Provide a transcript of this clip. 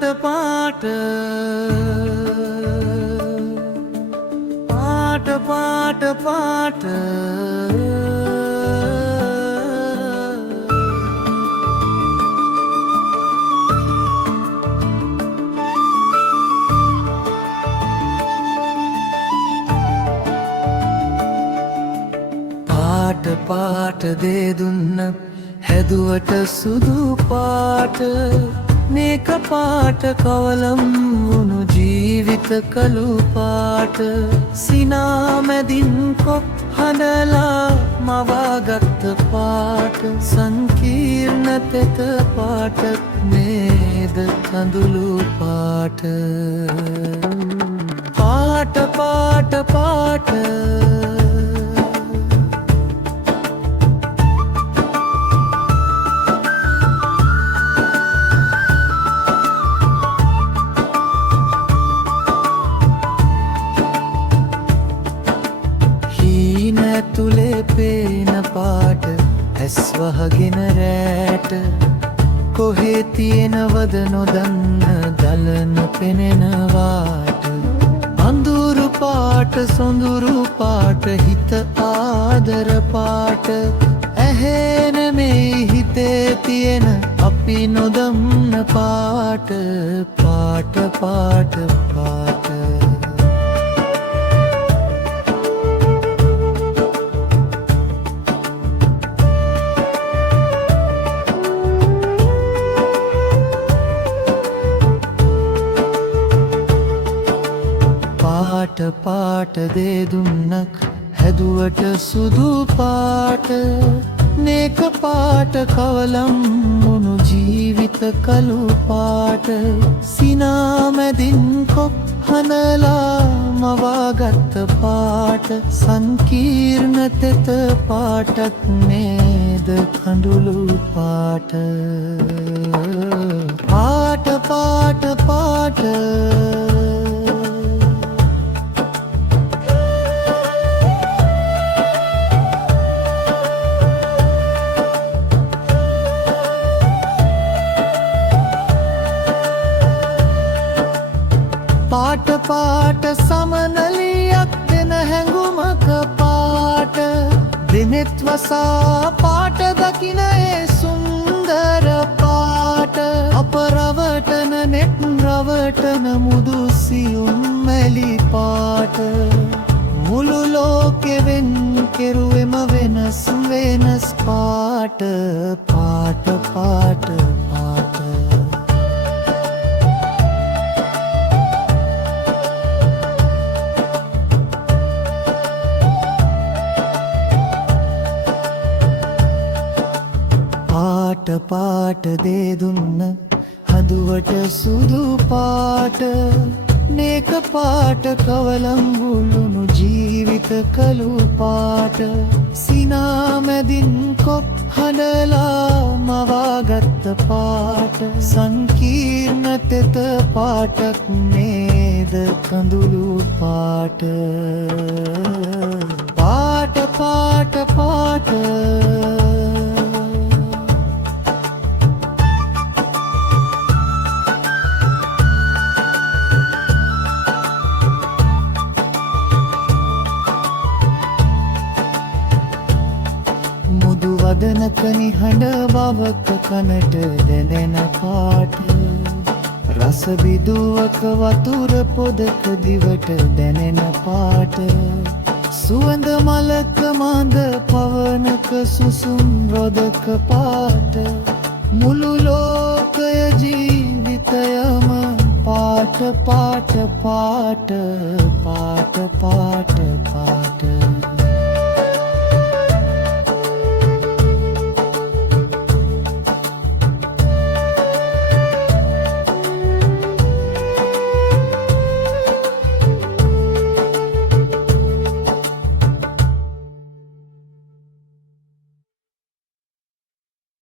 පාට පාට පාට පාට පාට පාට පාට දේ දුන්න හැදුවට සුදු පාට නේක පාට කවලම් වුණු ජීවිත කළු පාට සිනා මැදින් කොක් හඬලා මවාගත්ත පාට සංකීර්ණ තෙත පාට නේද කඳුළු පාට පාට පාට පාට තුලේ පේන පාට ඇස් වහගෙන රැට කොහේ තියෙනවද නොදන්න දලන පෙනෙනවාට අඳුරු පාට සොඳුරු පාට හිත ආදර පාට ඇහෙන මේ හිතේ තියෙන අපි නොදන්න පාට පාට පාට පාට පාට පාට දේ දුන්නක් හැදුවට සුදු පාට නේක පාට කවලම් වුණු ජීවිත කළු පාට සිනා මැදින් කොක් හඬලා මවාගත්ත පාට සංකීර්ණ තෙත පාටක් නේද කඳුළු පාට පාට පාට පාට පාට පාට සමනලියක් දෙන හැඟුමක පාට දිනෙත් වසා පාට දකින ඒ සුන්දර පාට අප රවටන නෙත් රවටන මුදු සියුම් මැලි පාට මුළු ලෝකෙ වෙන් කෙරුවෙම වෙනස් වෙනස් පාට පාට පාට පාට පාට පාට දේ දුන්න හදුවට සුදු පාට නේක පාට කවලම් වුණු ජීවිත කළු පාට සිනා මැදින් කොක් හඬලා මවාගත්ත පාට සංකීර්ණ තෙත පාටක් නේද කඳුළු පාට පාට පාට පාට වදනක නිහඬ බවක කනට දැනෙන පාට රස බිදුවක වතුර පොදක දිවට දැනෙන පාට සුවඳ මලක මඳ පවනක සුසුම් රොදක පාට මුළු ලෝකය ජීවිතයම පාට පාට පාට පාට පාට